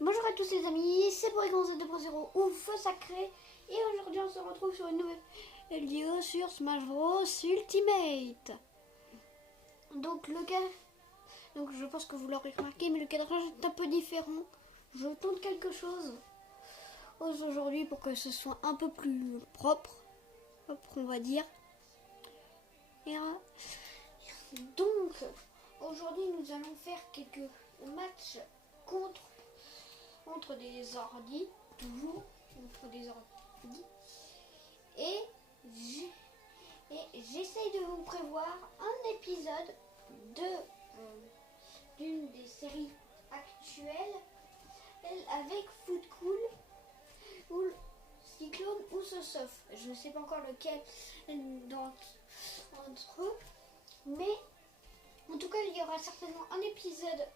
Bonjour à tous les amis, c'est Porygon Z2.0 ou Feu Sacré et aujourd'hui on se retrouve sur une nouvelle vidéo sur Smash Bros Ultimate. Donc je pense que vous l'aurez remarqué, mais le cadrage est un peu différent. Je tente quelque chose aujourd'hui pour que ce soit un peu plus propre on va dire. Donc aujourd'hui nous allons faire quelques matchs contre des ordis, toujours contre des ordis, et j'essaye de vous prévoir un épisode d'une des séries actuelles avec Foot Cool ou Cyclone ou Sosof. Je ne sais pas encore lequel entre eux, mais en tout cas il y aura certainement un épisode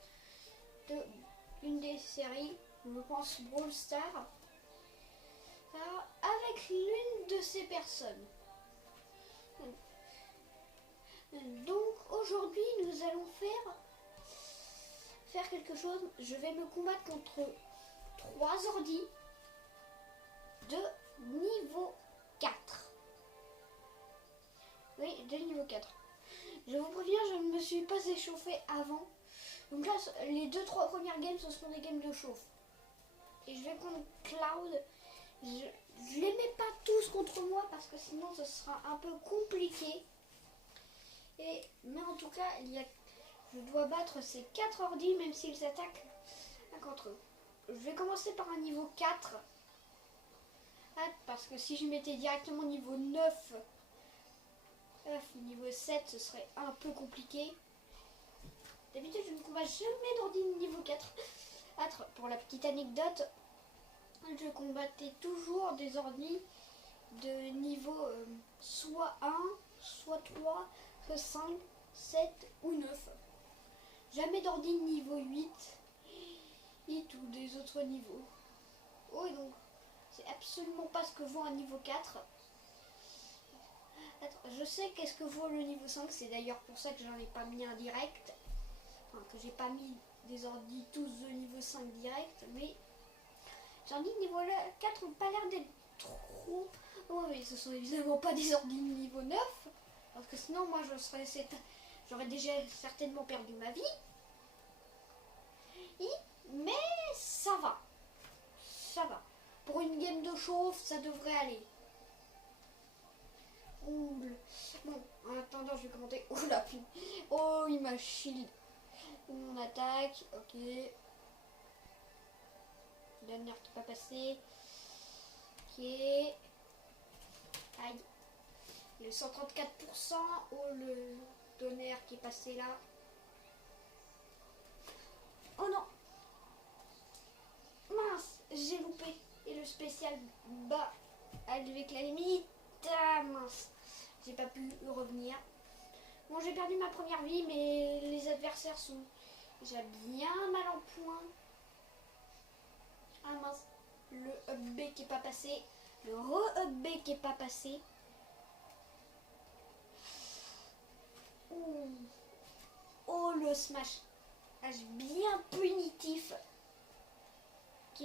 d'une des séries, je pense Brawl Stars, avec l'une de ces personnes. Donc aujourd'hui nous allons faire quelque chose. Je vais me combattre contre 3 ordis de niveau 4. Oui, de niveau 4. Je vous préviens, je ne me suis pas échauffée avant. Donc là, les 2-3 premières games, ce seront des games de chauffe. Et je vais prendre Cloud. Je les mets pas tous contre moi parce que sinon ce sera un peu compliqué. Mais en tout cas, je dois battre ces 4 ordis même s'ils attaquent contre eux. Je vais commencer par un niveau 4. Parce que si je mettais directement niveau 9, niveau 7, ce serait un peu compliqué. D'habitude, je ne combats jamais d'ordi niveau 4. Pour la petite anecdote, je combattais toujours des ordis de niveau soit 1, soit 3, soit 5, 7 ou 9. Jamais d'ordi niveau 8 et tous des autres niveaux. Oh, et donc, c'est absolument pas ce que vaut un niveau 4. Je sais qu'est-ce que vaut le niveau 5, c'est d'ailleurs pour ça que j'en ai pas mis un direct. Enfin, que j'ai pas mis des ordis tous de niveau 5 direct, mais les ordis niveau 4 n'ont pas l'air d'être trop... Oh, mais ce sont évidemment pas des ordis niveau 9, parce que sinon moi j'aurais déjà certainement perdu ma vie. Mais ça va. Pour une game de chauffe, ça devrait aller. Bon, en attendant, je vais commenter. Oh la pile. Oh, il m'a shield. On attaque, ok. Dernière qui pas passé. Ok. Aïe. Le 134%. Oh, le tonnerre qui est passé là. Oh non. Mince, j'ai loupé. Et le spécial bas avec la limite. Ah mince. J'ai pas pu revenir. Bon, j'ai perdu ma première vie, mais les adversaires sont déjà bien mal en point. Ah mince, le up B qui est pas passé, le re-up B qui est pas passé. Oh, le smash bien punitif. Ok.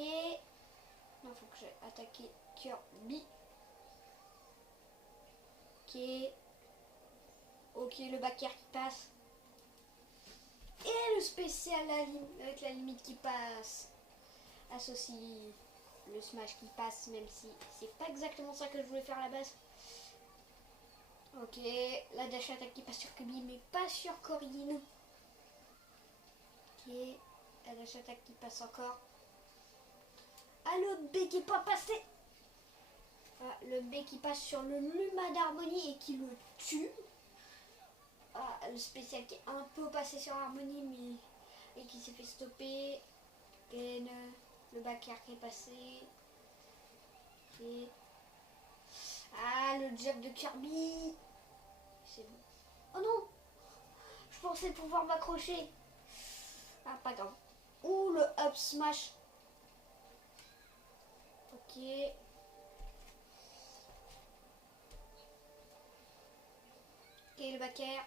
Non, faut que j'aille attaquer Kirby. Ok, le back air qui passe. Et le spécial avec la limite qui passe. Associe le smash qui passe, même si c'est pas exactement ça que je voulais faire à la base. Ok, la dash attaque qui passe sur Kirby, mais pas sur Corine. Ok, la dash attaque qui passe encore. Ah, le B qui est pas passé. Ah, le B qui passe sur le Luma d'Harmonie et qui le tue. Ah, le spécial qui est un peu passé sur Harmonie mais et qui s'est fait stopper. Et le back air qui est passé. Okay. Ah, le jab de Kirby. C'est bon. Oh non, je pensais pouvoir m'accrocher. Ah, pas grave. Ouh, le up smash. Ok. Ok, le back air.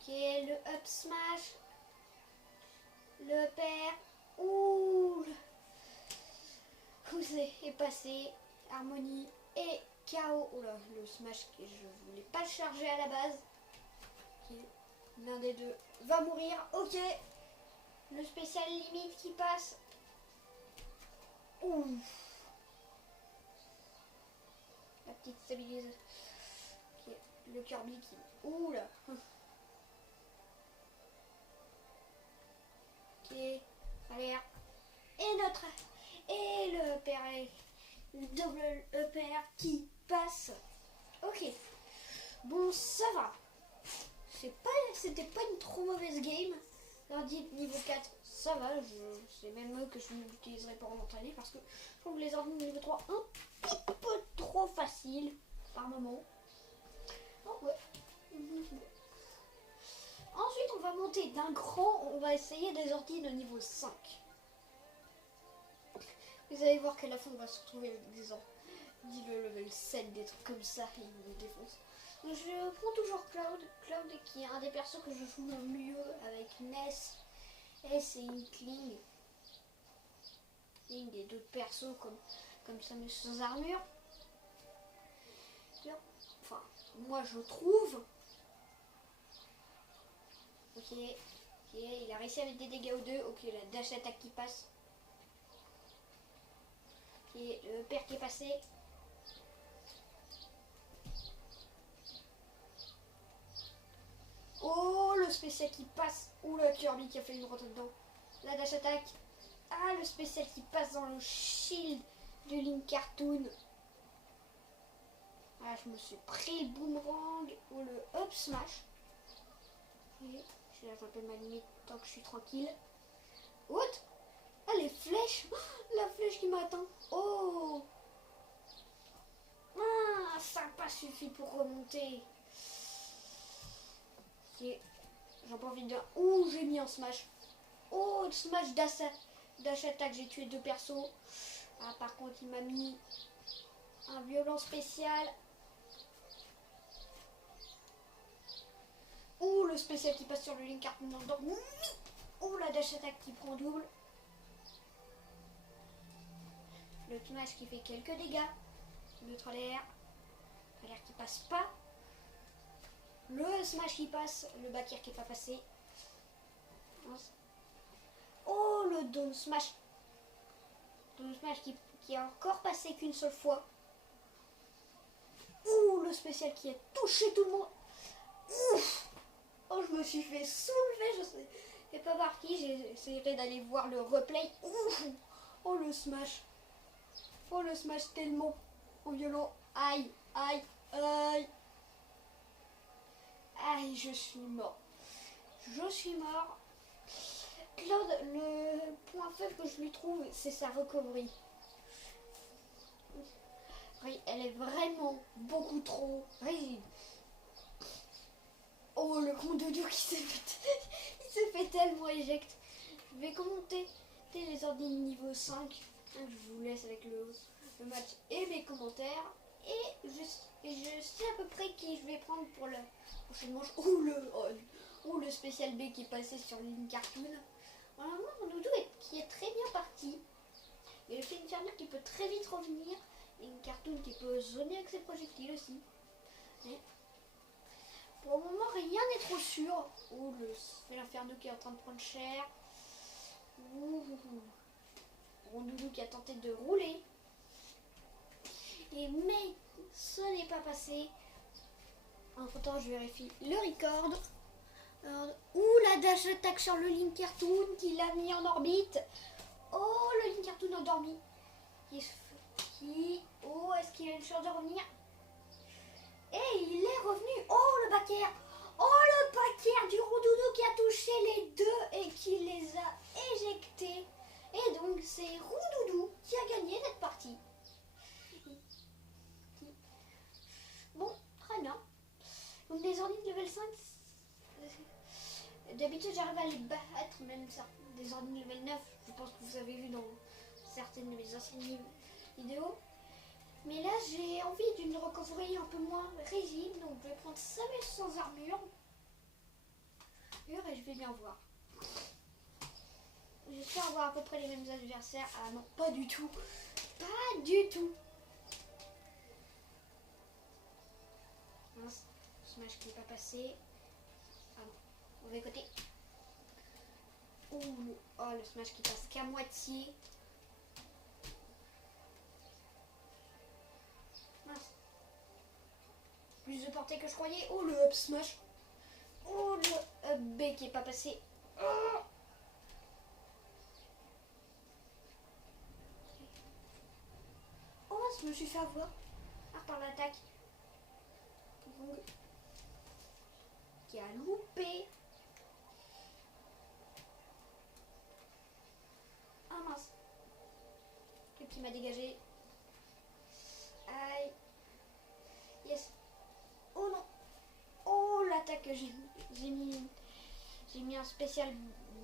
Ok, le up smash. Le père. Ouh. Vous est passé. Harmonie et KO. Oh là, le smash, je voulais pas le charger à la base. Okay. L'un des deux va mourir. Ok. Le spécial limite qui passe. Ouh. La petite stabilisation. Okay. Le Kirby qui... Ouh là. Ok. Allez. Et notre... Et le père... Le double EPR qui passe. Ok. Bon, ça va. C'était pas une trop mauvaise game. Lundi niveau 4, ça va. C'est même eux que je n'utiliserai pas en entraîner parce que je trouve les ordres niveau 3 un petit peu trop faciles par moment. Oh, ouais. Ensuite, on va monter d'un cran. On va essayer des ordi de niveau 5. Vous allez voir qu'à la fin, on va se retrouver avec des ordi le level 7, des trucs comme ça, et ils me défoncent. Donc, je prends toujours Cloud. Cloud qui est un des persos que je joue le mieux avec Ness, S et Inkling. Et d'autres persos comme Samus sans armure. Enfin, moi je trouve. Ok, il a réussi à mettre des dégâts aux deux. Ok, la dash attack qui passe. Ok, le père qui est passé. Oh, le spécial qui passe. Ouh, le Kirby qui a fait une route dedans. La dash attack. Ah, le spécial qui passe dans le shield de Link Cartoon. Ah, je me suis pris le boomerang ou le up smash. Okay. Je vais rattraper ma limite tant que je suis tranquille. What? Ah, les flèches. Oh, la flèche qui m'atteint. Oh. Ah, ça n'a pas suffi pour remonter. Ok. J'en profite bien. Ouh, j'ai mis un smash. Oh, smash dash attack. J'ai tué deux persos. Ah, par contre, il m'a mis un violent spécial. Ouh, le spécial qui passe sur le Link Cartoon dans le... Ouh, la dash attack qui prend double. Le smash qui fait quelques dégâts. Le trolaire qui passe pas. Le smash qui passe. Le back air qui n'est pas passé. Oh, le down smash. Down smash qui a encore passé qu'une seule fois. Ouh, le spécial qui a touché tout le monde. Ouf. Oh, je me suis fait soulever. Je sais pas par qui. J'essaierai d'aller voir le replay. Ouf. Oh, le smash. Oh, le smash tellement en violent. Aïe, aïe, aïe. Aïe, je suis mort. Je suis mort. Claude, le point faible que je lui trouve, c'est sa recovery. Elle est vraiment beaucoup trop rigide. Oh, le Rondoudou qui s'est fait... il s'est fait tellement éjecte. Je vais commenter les ordi niveau 5. Je vous laisse avec le match et mes commentaires. Et je sais à peu près qui je vais prendre pour la prochaine manche. Ou le spécial B qui est passé sur Link Cartoon. Vraiment, Rondoudou qui est très bien parti. Il y a le Inferno qui peut très vite revenir. Et une cartoon qui peut zoner avec ses projectiles aussi. Mais pour le moment, rien n'est trop sûr. Oh, l'Inferno qui est en train de prendre cher. Rondoudou qui a tenté de rouler. Mais ce n'est pas passé. Entre temps, je vérifie le record. La dash attack sur le Link Cartoon qui l'a mis en orbite. Oh, le Link Cartoon endormi. Est-ce qu'il a une chance de revenir? Et il est revenu. Oh, le back air. Oh, le back air du Rondoudou qui a touché les deux et qui les a éjectés. Et donc, c'est Rondoudou qui a gagné cette partie. Bon, très bien. Donc, les ordi de level 5, d'habitude, j'arrive à les battre, même des ordi de level 9. Je pense que vous avez vu dans certaines de mes anciennes vidéos. Mais là, j'ai envie d'une recovery un peu moins rigide, donc je vais prendre Samus sans armure. Et je vais bien voir. avoir à peu près les mêmes adversaires. Ah non, pas du tout. Pas du tout. Mince, Smash qui n'est pas passé. Ah non, mauvais côté. Oh, le Smash qui passe qu'à moitié. Mince. Plus de portée que je croyais. Oh, le up smash. Oh, le up B qui est pas passé. Oh, je me suis fait avoir. Ah, par l'attaque. Qui a loupé. Ah mince. Le qui m'a dégagé. Aïe. Yes. Oh non. Oh, l'attaque que j'ai mis un spécial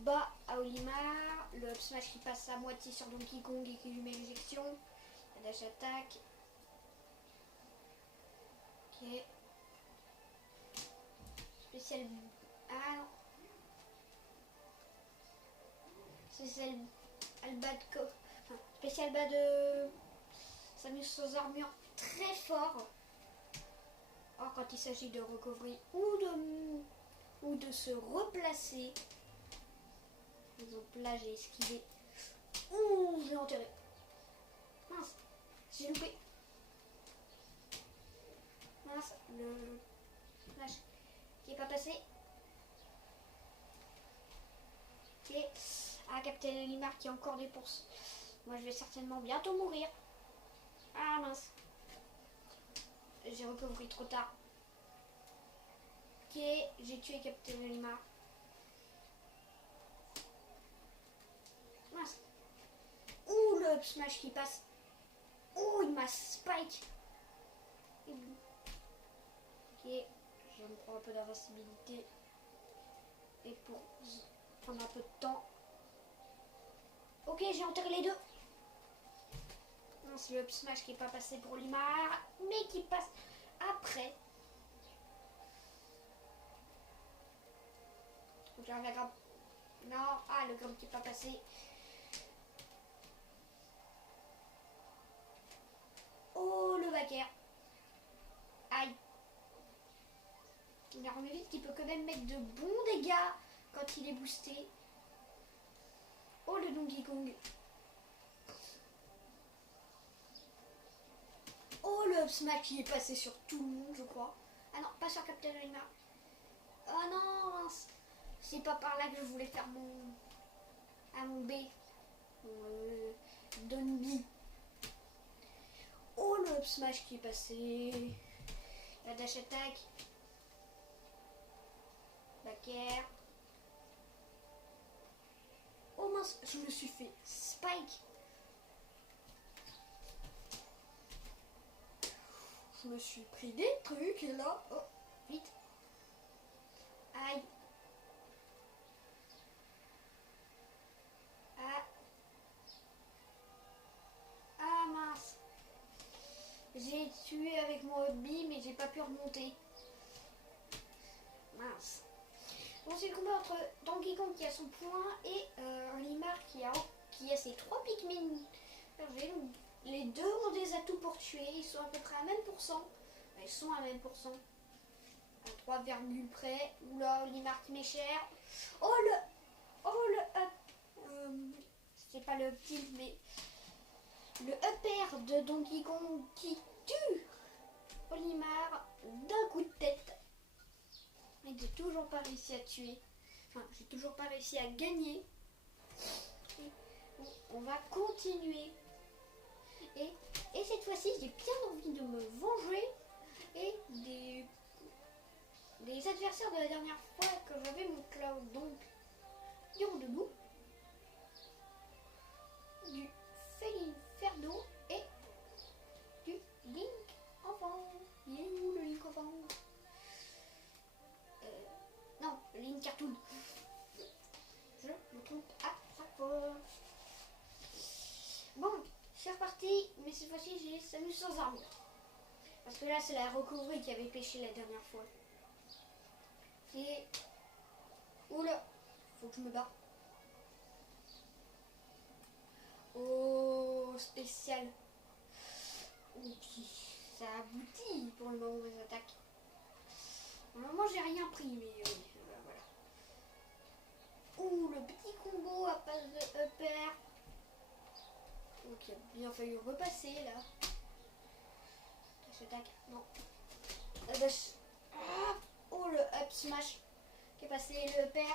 bas à Olimar. Le up smash qui passe à moitié sur Donkey Kong et qui lui met l'éjection. La dash attaque. Ok. Spécial. Ah non. Spécial bas de spécial bas de Samus sans armure très fort. Or quand il s'agit de recovery ou de se replacer. Par exemple là j'ai esquivé. Ouh, je l'ai enterré. Mince, j'ai loupé. Mince, le flash qui est pas passé. Ok. Ah, Captain Olimar qui a encore des pources. Moi je vais certainement bientôt mourir. Ah mince. J'ai recovery trop tard. Ok, j'ai tué Captain Olimar. Mince. Ouh, le up smash qui passe. Ouh, il m'a spike. Ok, je me prends un peu d'invincibilité. Et pour prendre un peu de temps. Ok, j'ai enterré les deux. C'est le up smash qui n'est pas passé pour Olimar, mais qui passe après. Donc là, la grappe. Non, ah, le grappe qui n'est pas passé. Oh, le backer. Aïe. Il a remis vite qu'il peut quand même mettre de bons dégâts quand il est boosté. Oh, le Donkey Kong. Oh, le up smash qui est passé sur tout le monde, je crois. Ah non, pas sur Captain Olimar. Ah non, mince. C'est pas par là que je voulais faire mon B. Donby. Oh, le up smash qui est passé. La dash attack. Backer. Oh mince, je me suis fait spike. Je me suis pris des trucs et là. Oh, vite. Aïe. Ah. Ah mince. J'ai tué avec mon hobby mais j'ai pas pu remonter. Mince. Bon, c'est le combat entre Donkey Kong qui a son point et Olimar qui a ses 3 Pikmin. Les deux ont des atouts pour tuer. Ils sont à peu près à même pourcent. Ils sont à même pourcent. À 3, près. Oula, Olimar qui m'est cher. Oh le up. C'est pas le up tilt mais le up air de Donkey Kong qui tue Olimar d'un coup de tête. Mais j'ai toujours pas réussi à tuer. Enfin, j'ai toujours pas réussi à gagner. Et on va continuer. Et cette fois-ci, j'ai bien envie de me venger. Et des adversaires de la dernière fois que j'avais mon Cloud. Donc, Hiro de Loup, du Felinferno et du Link enfant. Il est où le Link enfant? Non, le Link cartoon. Je me trompe à chaque fois. Bon, c'est reparti, mais cette fois-ci j'ai Samus sans armure. Parce que là c'est la recovery qui avait pêché la dernière fois. Et... Oula, faut que je me barre. spécial. Ok, ça aboutit pour le moment aux attaques. Pour le moment, j'ai rien pris, mais oui, voilà. Ouh, le petit combo à passe de upper. Ok, bien fallu repasser là. Dash attaque, non. Dash. Ah, oh, le up smash qui est passé, le upper.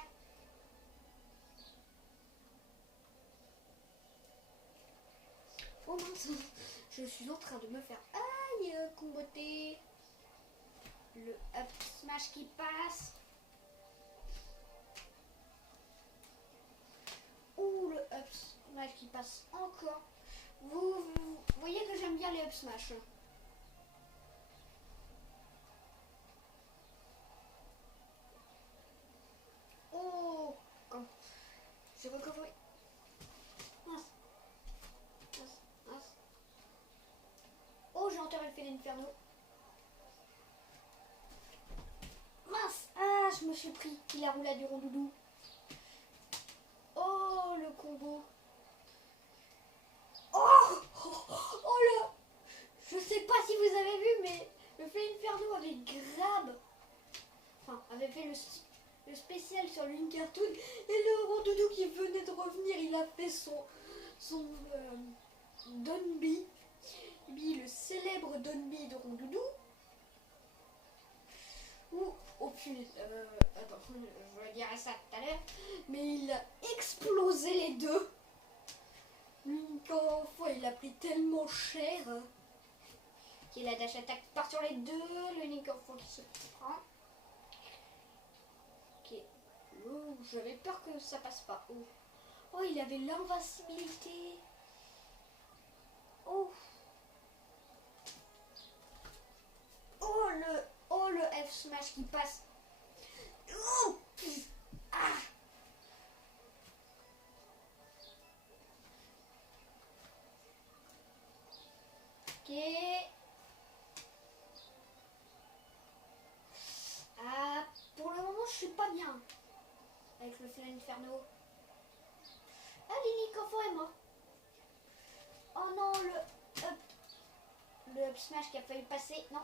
Oh mince, je suis en train de me faire aïe, comboter. Le up smash qui passe. Ouh, le up smash qui passe encore. Vous voyez que j'aime bien les up smash. Oh, j'ai recoveré. Mince. Mince, mince. Oh, j'ai enterré le fil d'inferno. Mince. Ah, je me suis pris. Il a roulé du rondoudou. Oh, le combo. Oh, le... Je sais pas si vous avez vu, mais le fil inferno avait grab. Enfin, avait fait le spécial sur Linkertoon. Et le rondoudou qui venait de revenir, il a fait son Donby. Le célèbre Donby de rondoudou. Oh punaise, attends, je vous dirai ça tout à l'heure. Mais il a explosé les deux. Encore une fois, il a pris tellement cher. Qu'il la dash attaque part sur les deux. Le Link enfant qui se prend. Ok. Oh, j'avais peur que ça passe pas. Oh, il avait l'invincibilité. Oh, le F smash qui passe. Oh, ah. Ok. Ah, pour le moment, je suis pas bien avec le fil inferno. Ah, Link enfant est mort. Oh non, le up smash qui a failli passer. Non.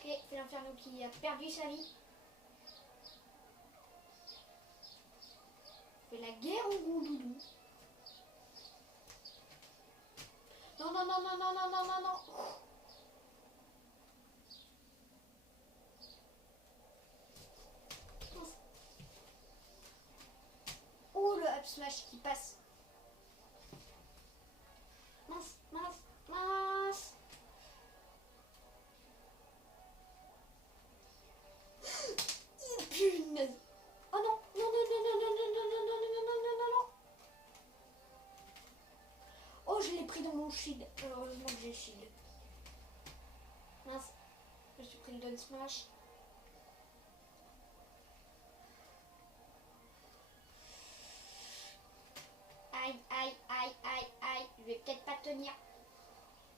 Ok, c'est l'inferno qui a perdu sa vie. Fait la guerre au rondoudou. Non, non, non, non, non, non, non, non, non. Oh, le up smash qui passe. Mince, mince, mince. Oh, punaise. Oh non, non, non, non, non, non, non, non, non, non, non, non, non, non. Oh, je l'ai pris dans mon shield. Heureusement que j'ai shield. Mince, je me suis pris le down smash. Aïe, aïe, aïe, aïe, aïe. Je vais peut-être pas tenir.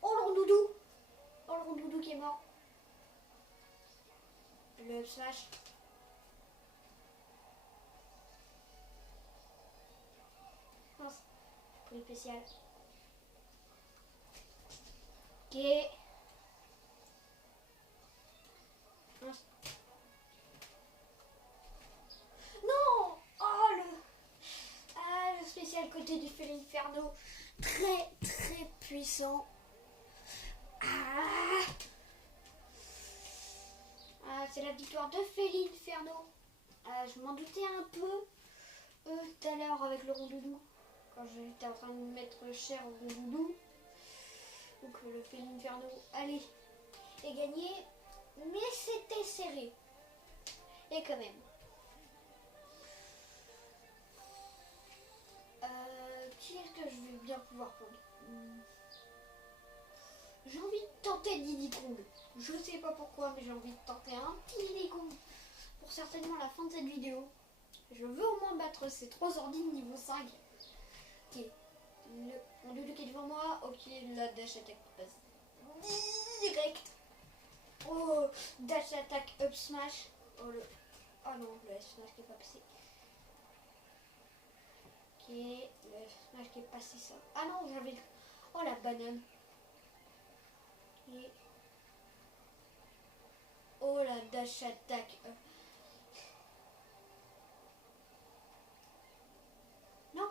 Oh, le rondoudou. Oh, le rondoudou qui est mort. Le smash. Mince, j'ai pris le spécial. Ok. Mince. Non. Oh, le spécial côté du fil inferno. Très, très puissant. Ah, c'est la victoire de Félin Inferno. Je m'en doutais un peu tout à l'heure avec le rondoudou. Quand j'étais en train de mettre cher au rondoudou. Donc le Félin Inferno, allez, est gagné. Mais c'était serré. Et quand même. Qui est-ce que je vais bien pouvoir prendre? J'ai envie de tenter Diddy Kong. Je sais pas pourquoi, mais j'ai envie de tenter un petit Diddy Kong pour certainement la fin de cette vidéo. Je veux au moins battre ces 3 ordines niveau 5. Ok. Mon doudou qui est devant moi. Ok, la dash attack passe direct. Oh, dash attack up smash. Oh, oh non, le F smash qui est pas passé. Ok, le smash qui est passé ça. Ah non, j'avais... Oh la banane. Et... Oh la dash attack. Non,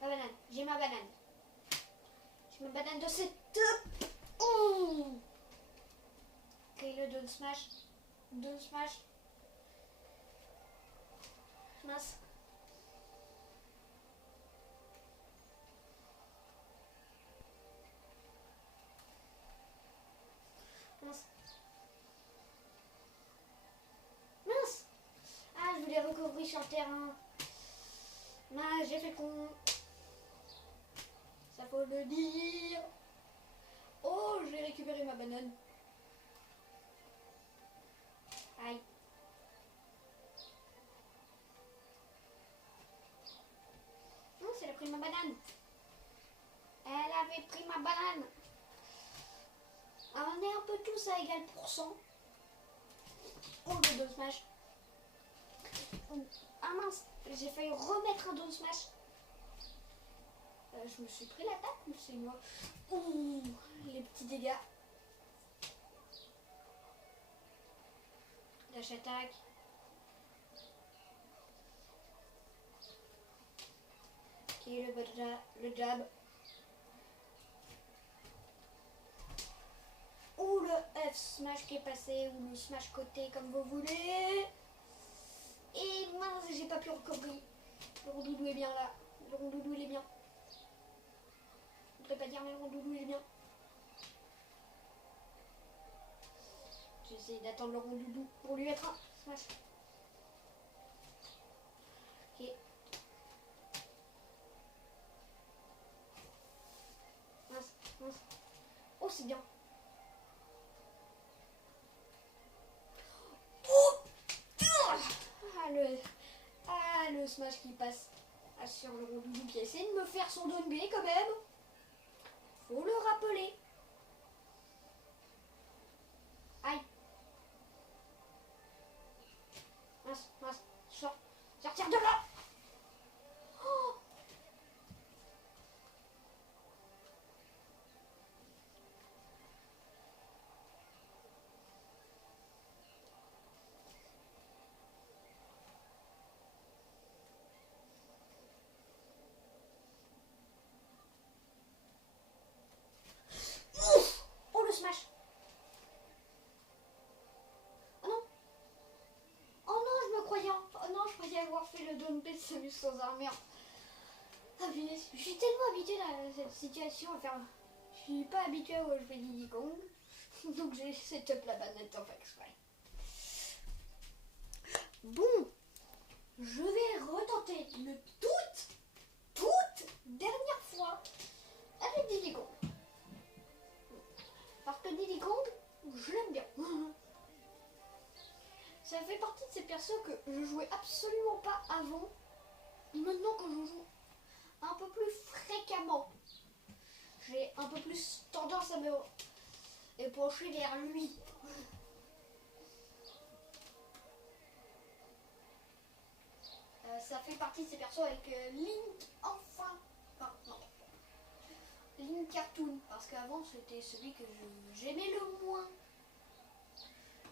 ma banane. J'ai ma banane. J'ai ma banane de cette... Oh. Ok, le down smash. Down smash. Mince. Mince. Mince. Ah, je voulais recouvrir sur le terrain. Ah, j'ai fait con. Ça faut le dire. Oh, j'ai récupéré ma banane. Aïe. Non, elle a pris ma banane. Elle avait pris ma banane. Ah, on est un peu tous à égal pourcent. Oh, le down smash. Ah mince, j'ai failli remettre un down smash. Je me suis pris l'attaque ou c'est moi? Ouh, les petits dégâts. Dash attaque. Ok, le jab. Ou le F smash qui est passé, ou le smash côté comme vous voulez. Et mince, j'ai pas pu recouvrir. Le rondoudou est bien là. Le rondoudou il est bien. Je voudrais pas dire mais le rondoudou il est bien. J'essaie d'attendre le rondoudou pour lui mettre un smash. Ok. Mince, mince. Oh c'est bien. Le smash qui passe sur le rondoudou qui essaie de me faire son down B quand même. Faut le rappeler. Aïe. Mince, mince. Sortir de là. Oh. Oh le smash. Oh non. Oh non, oh non, je croyais avoir fait le down B de Samus sans armure. Ah punaise, je suis tellement habituée à cette situation à faire. Je suis pas habituée où je fais Diddy Kong. Donc j'ai setup la banette en fait exprès. Bon, je vais retenter une toute dernière fois avec Diddy Kong. Parce que Diddy Kong, je l'aime bien. Ça fait partie de ces persos que je jouais absolument pas avant. Et maintenant que je joue un peu plus fréquemment, j'ai un peu plus tendance à me pencher vers lui. Ça fait partie de ces persos avec Link, enfin. Enfin, non. Link Cartoon, parce qu'avant c'était celui que j'aimais le moins.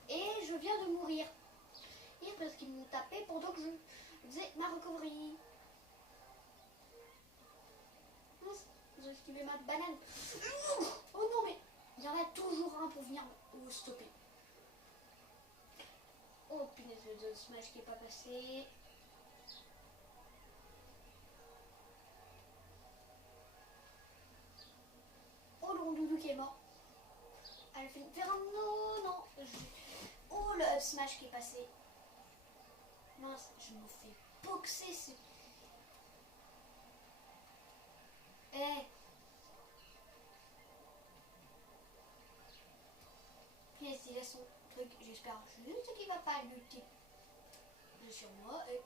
Et je viens de mourir. Et parce qu'il me tapait pendant que je faisais ma recovery. J'ai esquivé ma banane. Oh non, mais il y en a toujours un pour venir me stopper. Oh punaise, le smash qui est pas passé. Oh le rondoudou qui est mort. Elle fait faire un non. Oh le smash qui est passé. Mince, je me fais boxer. Eh. Yes, il a son truc. J'espère juste qu'il va pas lutter sur moi. Et...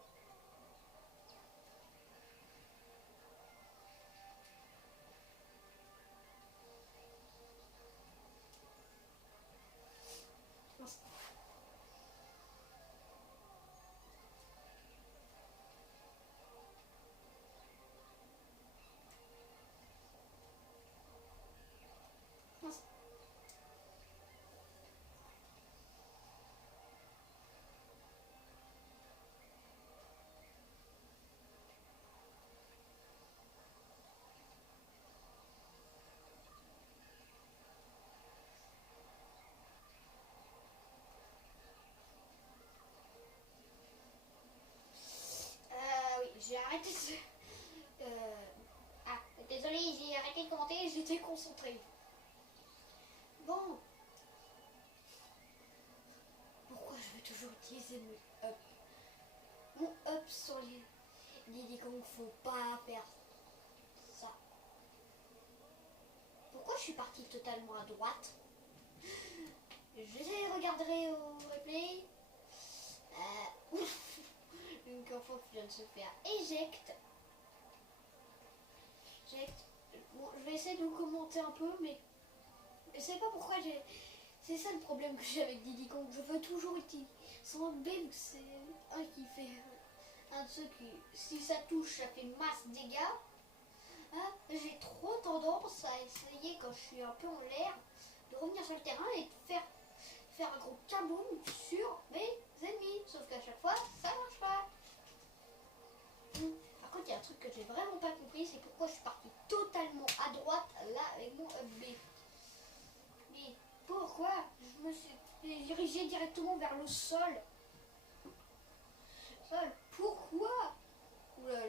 arrêtez Ah, désolé, j'ai arrêté de commenter, j'étais concentrée. Bon. Pourquoi je veux toujours utiliser mon up? Mon up sur les Diddy Kong, faut pas faire ça. Pourquoi je suis partie totalement à droite? Je regarderai au replay. Une enfant qui vient de se faire éjecte. Bon, je vais essayer de vous commenter un peu, mais je sais pas pourquoi j'ai. C'est ça le problème que j'ai avec Diddy Kong. Je veux toujours utiliser son B, c'est un qui fait un de ceux qui, si ça touche, ça fait masse dégâts. Hein, j'ai trop tendance à essayer quand je suis un peu en l'air de revenir sur le terrain et de faire un gros kaboom sur mes ennemis. Sauf qu'à chaque fois, ça marche pas. Par contre, il y a un truc que j'ai vraiment pas compris, c'est pourquoi je suis partie totalement à droite là avec mon up B. Mais pourquoi je me suis dirigée directement vers le sol? Pourquoi? Oula,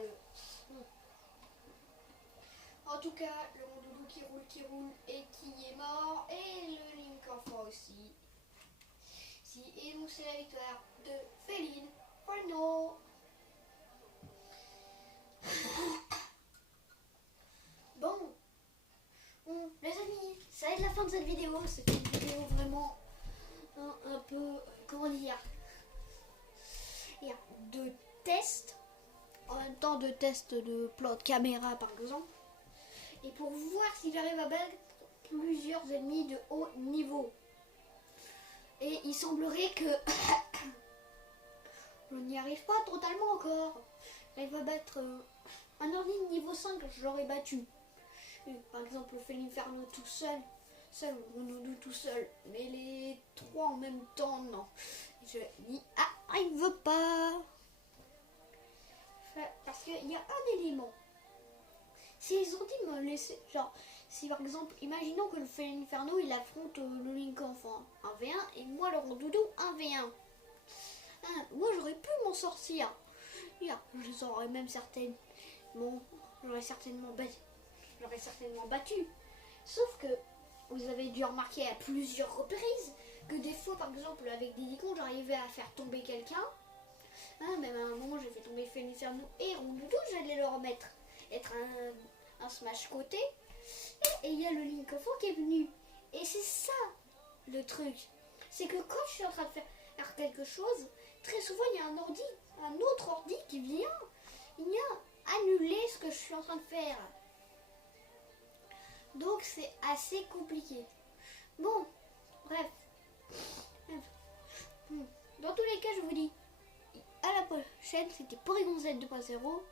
En tout cas, le Rondoudou qui roule et qui est mort, et le Link enfant aussi. Et donc c'est la victoire de Féline. Bueno. Bon, les amis, ça va être la fin de cette vidéo. C'était une vidéo vraiment un peu, comment dire, de test. En même temps de test de plan de caméra par exemple. Et pour voir si j'arrive à battre plusieurs ennemis de haut niveau. Et il semblerait que je n'y arrive pas totalement encore. J'arrive à battre un ordi de niveau 5, je l'aurais battu. Par exemple, le Félinferno tout seul, ou Rondoudou tout seul. Mais les trois en même temps, non. Je n'y arrive pas. Parce qu'il y a un élément. S'ils ont dit me laisser, genre, si par exemple, imaginons que le Félinferno il affronte le Link enfant 1v1 et moi le Rondoudou 1v1. Moi j'aurais pu m'en sortir. Je les aurais même certainement, j'aurais certainement battu. Sauf que vous avez dû remarquer à plusieurs reprises que des fois, par exemple, avec Diddy Kong, j'arrivais à faire tomber quelqu'un. Même à un moment, j'ai fait tomber Félinferno et Rondoudou, j'allais le remettre. Être un smash côté. Et il y a le Link enfant qui est venu. Et c'est ça le truc. C'est que quand je suis en train de faire quelque chose, très souvent il y a un autre ordi qui vient annuler ce que je suis en train de faire. Donc c'est assez compliqué. Bon, bref. Dans tous les cas, je vous dis à la prochaine. C'était Porygon Z 2.0.